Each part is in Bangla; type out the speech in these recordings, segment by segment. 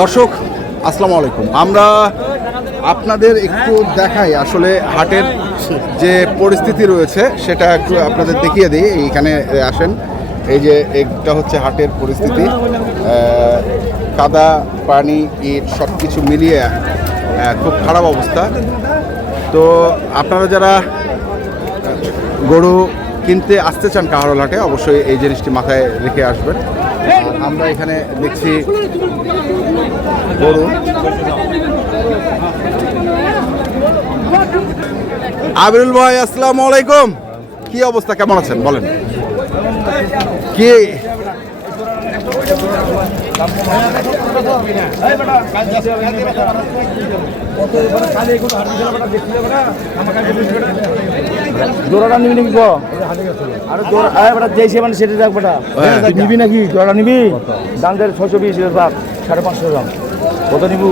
দর্শক আসসালামু আলাইকুম। আমরা আপনাদের একটু দেখাই আসলে হাটের যে পরিস্থিতি রয়েছে সেটা একটু আপনাদের দেখিয়ে দিই। এইখানে আসেন, এই যে এটা হচ্ছে হাটের পরিস্থিতি। কাদা, পানি, ইট সব কিছু মিলিয়ে খুব খারাপ অবস্থা। তো আপনারা যারা গরু কিনতে আসতে চান কাহারোল হাটে অবশ্যই এই জিনিসটি মাথায় রেখে আসবেন। আমরা এখানে দেখছি গরু। আবিরুল ভাই আসসালামু আলাইকুম, কি অবস্থা, কেমন আছেন বলেন? কি জোড়াটা নিবি নাকি আরে জোড়া যেই মানে সেটা দেখ বেটা নিবি নাকি জোড়াটা নিবি? দাম দেয় 620 বাপ, 550 দাম। কত নিবু?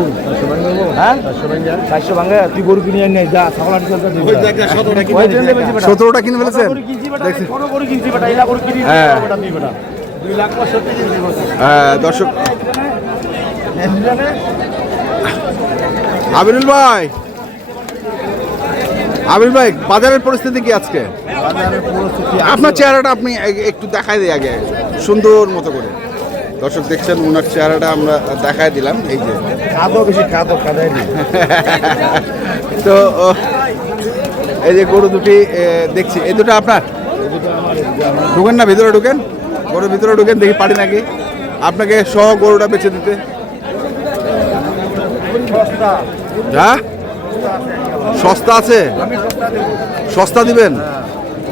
হ্যাঁ 400 ভাঙে। তুই গরু কিনে আনি যা, ছাগল 17টা কিনে ফেলেছেন? দর্শক আবিরুল ভাই, বাজারের পরিস্থিতি কি আজকে? আপনার চেহারাটা আপনি একটু দেখাই দিই আগে সুন্দর মতো করে। দর্শক দেখছেন ওনার চেহারাটা আমরা দেখাই দিলাম। এই যে তো এই যে গরু দুটি দেখছি, এই দুটো আপনার? ঢুকেন না ভিতরে, ঢুকেন গরুর ভিতরে ঢুকেন, দেখি পারি নাকি আপনাকে সহ গরুটা বেচে দিতে। হ্যাঁ সস্তা আছে, সস্তা দিবেন?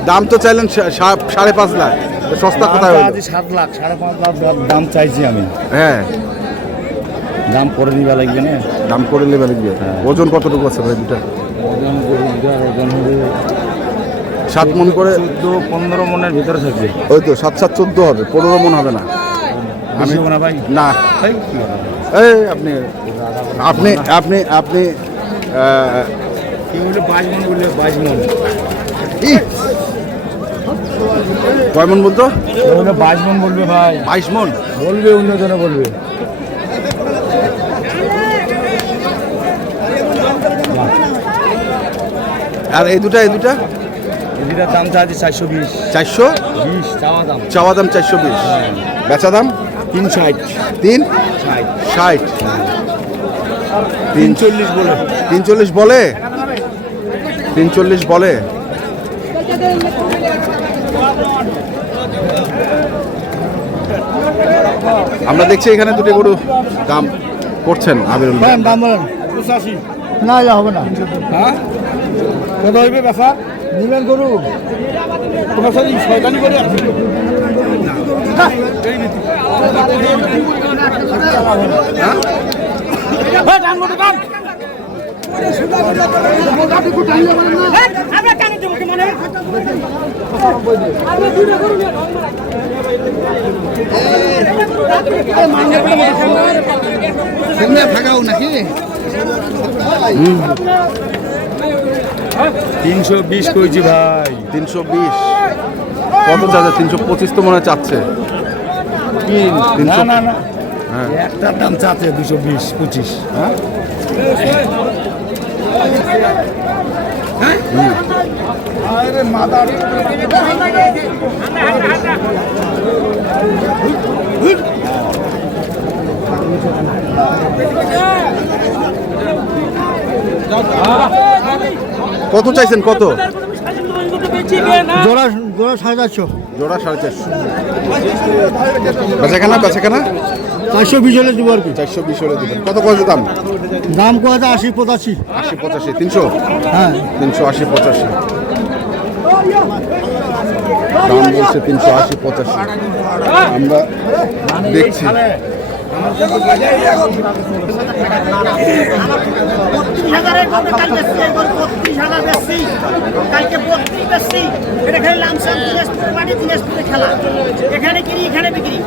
দাম তো চাইলেন 5.5 লাখ, সস্তা কোথায় হলো? 7 লাখ 5.5 লাখ দাম চাইছি আমি। হ্যাঁ দাম করে নিবা লাগবে না? দাম করে নেবে লাগবে। ওজন কতটুকু আছে ভাই দুটা? ওজন হবে 7 মণ করে, 14-15 মনের ভিতরে থাকবে। ওই তো 7-7 14 হবে, 15 মণ হবে না? আমি না ভাই না। এই আপনি আপনি আপনি আপনি কি বলে 22 মণ বললে? 22 মণ কয় মণ বলতো? 22 মণ বলবে ভাই। 22 মণ বলবে, অন্যজনে বলবে। আর এই দুটা এটার দাম চাচ্ছি 420। 420 চাওয়া দাম। চাওয়া দাম 420, বেচা দাম 360। 360 340 বলে। 340 বলে? 340 বলে? আমরা দেখছি এখানে দুটো গরু দাম করছেন আবিরুল ভাই। দাম বলেন 85। না এটা হবে না। হ্যাঁ কত হইবে বেচা? নিবেন গরু তোমার সাথে শয়তানি করে থাকাও নাকি? 320 কইছি ভাই। 320 কত চাচ্ছে? 325 তো মনে হয় চাচ্ছে। না না না, একটার দাম চাচ্ছে 220-25। কত চাইছেন? কত জোড়া? জোড়া 450। জোড়া 450। বেচাকেনা 420 হলে দিব আর কি। 420 হলে দেবেন। কত কত দাম? দাম কত? 80-85। 80-85 300? হ্যাঁ 380-85 দাম বলছে। 380-85 আমরা দেখছি। এখানে কিনি, এখানে বিক্রি,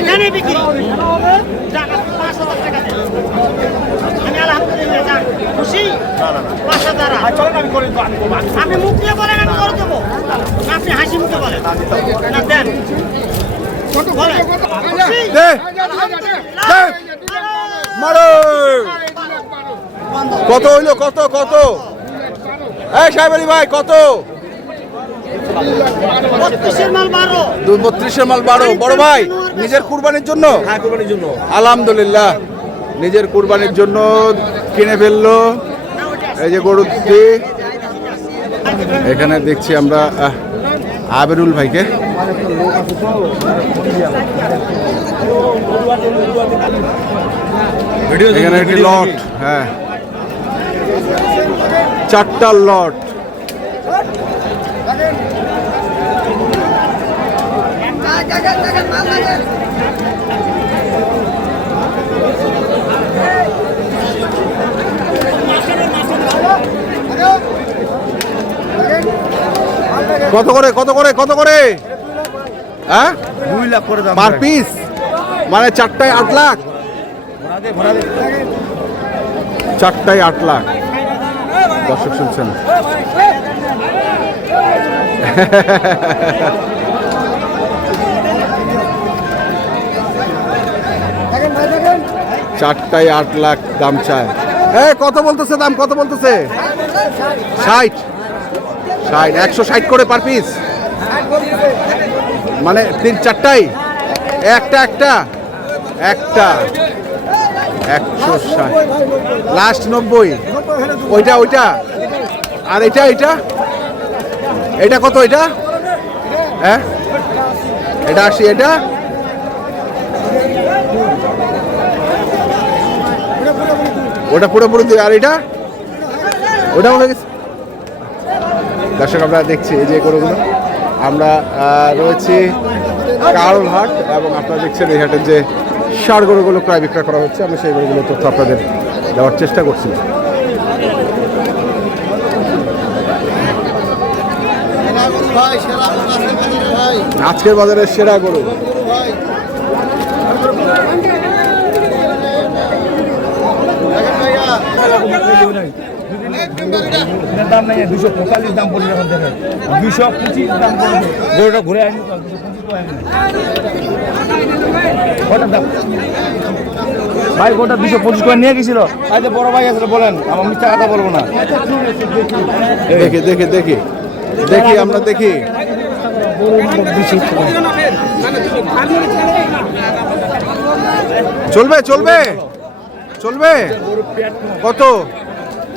এখানে বিক্রি। আমি আলহামদুলিল্লাহ খুশি। আপনি মুখ দিয়ে বলেন আমি করে দেবো, আপনি হাসি মুখে বলেন না দেন। বলেন খুশি? কত হইলো কত কত এই সাহেব আলী ভাই কত 32 মাল 12 32 মাল 12 বড় ভাই নিজের কুরবানির জন্য আলহামদুলিল্লাহ নিজের কুরবানির জন্য কিনে ফেললো এই যে গরু দুটি এখানে দেখছি আমরা আবেরুল ভাইকে এখানে একটি লট হ্যাঁ 4টা লট কত করে কত করে কত করে হ্যাঁ 2 লাখ করে দাম পার পিস মানে 4টায় 8 লাখ 4টায় 8 লাখ দর্শক শুনছেন চারটায় 8 লাখ দাম চায় কত বলতেছে দাম কত বলতেছে 60 160 করে পার পিস মানে 4টায় একটা 160 লাস্ট 90 ওইটা আর এটা কত এটা হ্যাঁ এটা 80 এটা ওটা পুরোপুরি দিয়ে আর এটা ওটা হয়ে গেছে দর্শক আমরা দেখছি এই যে গরুগুলো আমরা রয়েছি কারলহাট এবং আপনারা দেখছেন এই হাটের যে ষাঁড় গরুগুলো ক্রয় বিক্রয় করা হচ্ছে আমি সেই গরুগুলো তথ্য আপনাদের দেওয়ার চেষ্টা করছি আজকের বাজারের সেরা গরু দাম নাই 245 দাম পড়ে যখন দেখেন 225 দাম পড়ে গরুটা ঘুরে আসেন 225 কত দাম ভাই গোটা 225 করে নিয়ে গেছিল আজ বড় ভাই আসলে বলেন আমার মিথ্যা কথা বলবো না দেখি আমরা দেখি চলবে কত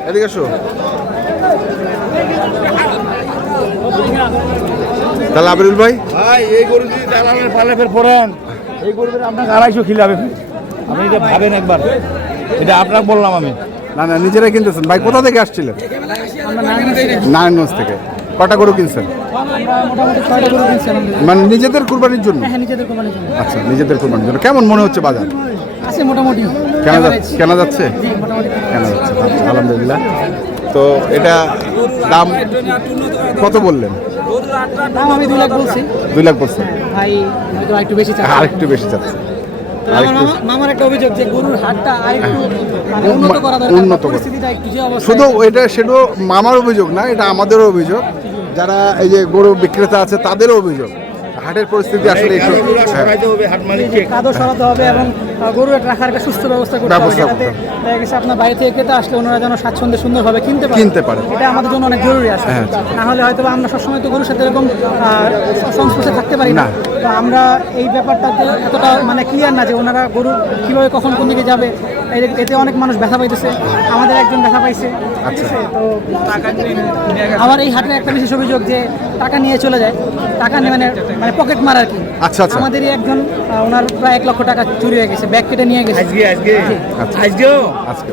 এদিকে এসো তাহলে আবিরুল ভাই এই গরু যদি দালালের পালে ফের পড়েন এই গরুদের আপনাকে 250 খিলাবে আপনি এটা ভাবেন একবার এটা আপনাকে বললাম আমি না নিজেরাই কিনতেছেন ভাই কোথা থেকে আসছিলেন নারায়ণগঞ্জ থেকে কটা গরু কিনছেন মানে নিজেদের কুরবানির জন্য আচ্ছা নিজেদের কুরবানির জন্য কেমন মনে হচ্ছে বাজার মোটামুটি কেনা যাচ্ছে আচ্ছা, আলহামদুলিল্লাহ তো এটা দাম কত বললেন আমি 2 লাখ বলছি 2 লাখ বলছেন ভাই হয়তো একটু বেশি চাই আরেকটু বেশি চাচ্ছে মামার একটা অভিযোগ যে গরুর হাটটা আরেকটু উন্নত করা দরকার পরিস্থিতিটা একটু যে অবস্থা শুধু সেটা মামার অভিযোগ না এটা আমাদেরও অভিযোগ যারা এই যে গরু বিক্রেতা আছে তাদেরও অভিযোগ হাটের পরিস্থিতি আসলে একটু কাদর সরাতে হবে এবং গরু রাখার একটা সুস্থ ব্যবস্থা করতে হবে যাতে দেখা গেছে আপনার বাইরে থেকে ক্রেতা আসলে ওনারা যেন স্বাচ্ছন্দ্যে সুন্দরভাবে কিনতে পারে এটা আমাদের জন্য অনেক জরুরি আছে না হলে হয়তো আমরা সবসময় তো গরুর সাথে এরকম সংস্পর্শে থাকতে পারি না তো আমরা এই ব্যাপারটাতে এতটা মানে ক্লিয়ার না যে ওনারা গরু কীভাবে কখন কোন দিকে যাবে এতে অনেক মানুষ ব্যথা পাইতেছে আমাদের একজন ব্যথা পাইছে ঠিক আছে তো আমার এই হাটের একটা বিশেষ অভিযোগ যে টাকা নিয়ে চলে যায় টাকা নিয়ে মানে পকেট মার আর কি আচ্ছা আমাদেরই একজন ওনার প্রায় 1 লক্ষ টাকা চুরি হয়ে গেছে ব্যাগ কেটে নিয়ে গেছে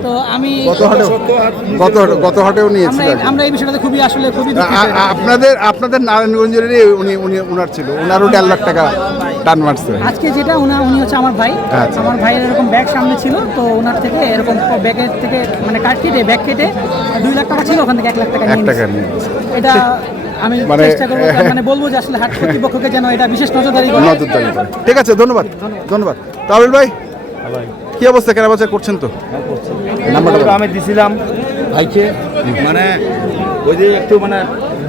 তো আমি গত হাটেও নিয়েছি আমরা এই বিষয়টাতে খুবই আপনাদের নারায়ণগঞ্জেরই উনি ওনার ছিল ওনারও 1.5 লাখ টাকা টান মারছে আজকে যেটা উনি হচ্ছে আমার ভাই আমার ভাইয়ের এরকম ব্যাগ সামনে ছিল তো ওনার থেকে এরকম ব্যাগের থেকে মানে কাট কেটে ব্যাগ কেটে 2 লাখ টাকা ছিল ওখান থেকে 1 লাখ টাকা নিয়ে এটা আমি চেষ্টা করবো মানে বলবো যে আসলে হাট কর্তৃপক্ষকে যেন এটা বিশেষ নজরদারি করে ঠিক আছে ধন্যবাদ তাবিল ভাই কি অবস্থা কেনাবেচা করছেন তো নাম্বারটা আমি দিছিলাম ভাইকে মানে ওই যে একটু মানে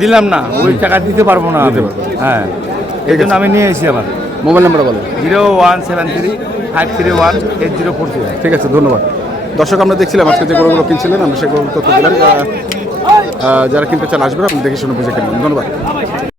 দিলাম না ওই টাকা দিতে পারবো না হ্যাঁ এই জন্য আমি নিয়ে এসেছি আবার মোবাইল নাম্বার বলো 0173 531 8043 ঠিক আছে ধন্যবাদ দর্শক আমরা দেখছিলাম আজকে যে গরুগুলো কিনছিলেন, আমরা সেগুলো তথ্য দিলাম। যারা কিনতে চান আসবেন, আপনি দেখে শুনে বুঝে কিনবেন। ধন্যবাদ।